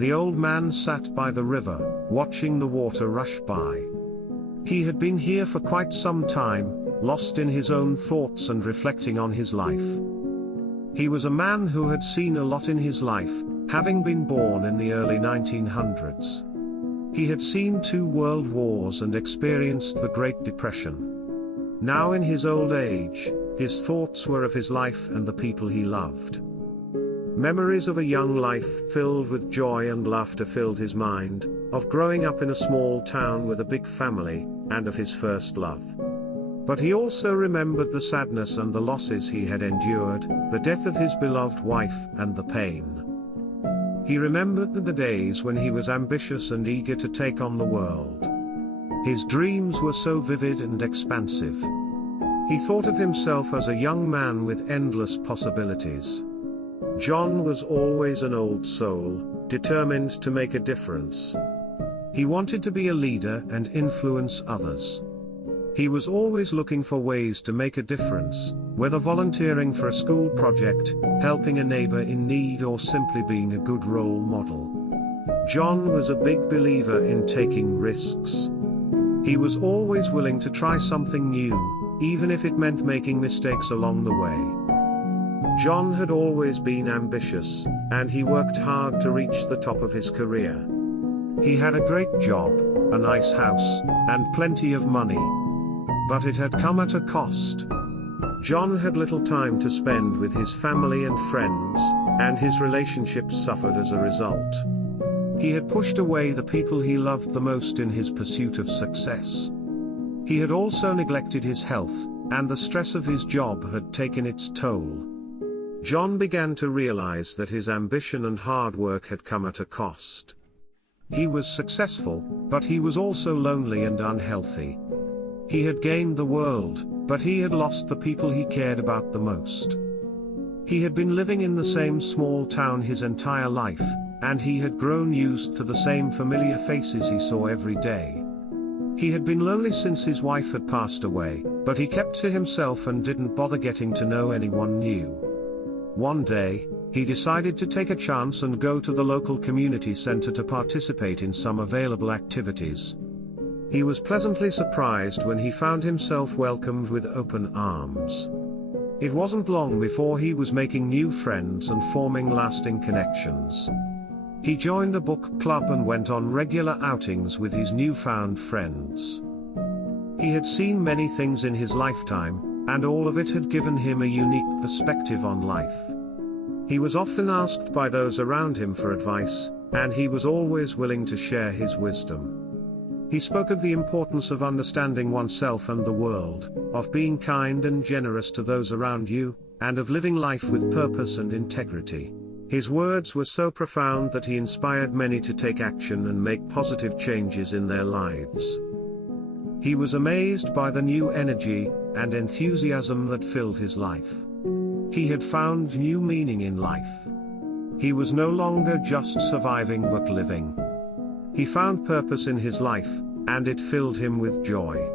The old man sat by the river, watching the water rush by. He had been here for quite some time, lost in his own thoughts and reflecting on his life. He was a man who had seen a lot in his life, having been born in the early 1900s. He had seen 2 world wars and experienced the Great Depression. Now in his old age, his thoughts were of his life and the people he loved. Memories of a young life filled with joy and laughter filled his mind, of growing up in a small town with a big family, and of his first love. But he also remembered the sadness and the losses he had endured, the death of his beloved wife and the pain. He remembered the days when he was ambitious and eager to take on the world. His dreams were so vivid and expansive. He thought of himself as a young man with endless possibilities. John was always an old soul, determined to make a difference. He wanted to be a leader and influence others. He was always looking for ways to make a difference, whether volunteering for a school project, helping a neighbor in need, or simply being a good role model. John was a big believer in taking risks. He was always willing to try something new, even if it meant making mistakes along the way. John had always been ambitious, and he worked hard to reach the top of his career. He had a great job, a nice house, and plenty of money. But it had come at a cost. John had little time to spend with his family and friends, and his relationships suffered as a result. He had pushed away the people he loved the most in his pursuit of success. He had also neglected his health, and the stress of his job had taken its toll. John began to realize that his ambition and hard work had come at a cost. He was successful, but he was also lonely and unhealthy. He had gained the world, but he had lost the people he cared about the most. He had been living in the same small town his entire life, and he had grown used to the same familiar faces he saw every day. He had been lonely since his wife had passed away, but he kept to himself and didn't bother getting to know anyone new. One day, he decided to take a chance and go to the local community center to participate in some available activities. He was pleasantly surprised when he found himself welcomed with open arms. It wasn't long before he was making new friends and forming lasting connections. He joined a book club and went on regular outings with his newfound friends. He had seen many things in his lifetime, and all of it had given him a unique perspective on life. He was often asked by those around him for advice, and he was always willing to share his wisdom. He spoke of the importance of understanding oneself and the world, of being kind and generous to those around you, and of living life with purpose and integrity. His words were so profound that he inspired many to take action and make positive changes in their lives. He was amazed by the new energy and enthusiasm that filled his life. He had found new meaning in life. He was no longer just surviving but living. He found purpose in his life, and it filled him with joy.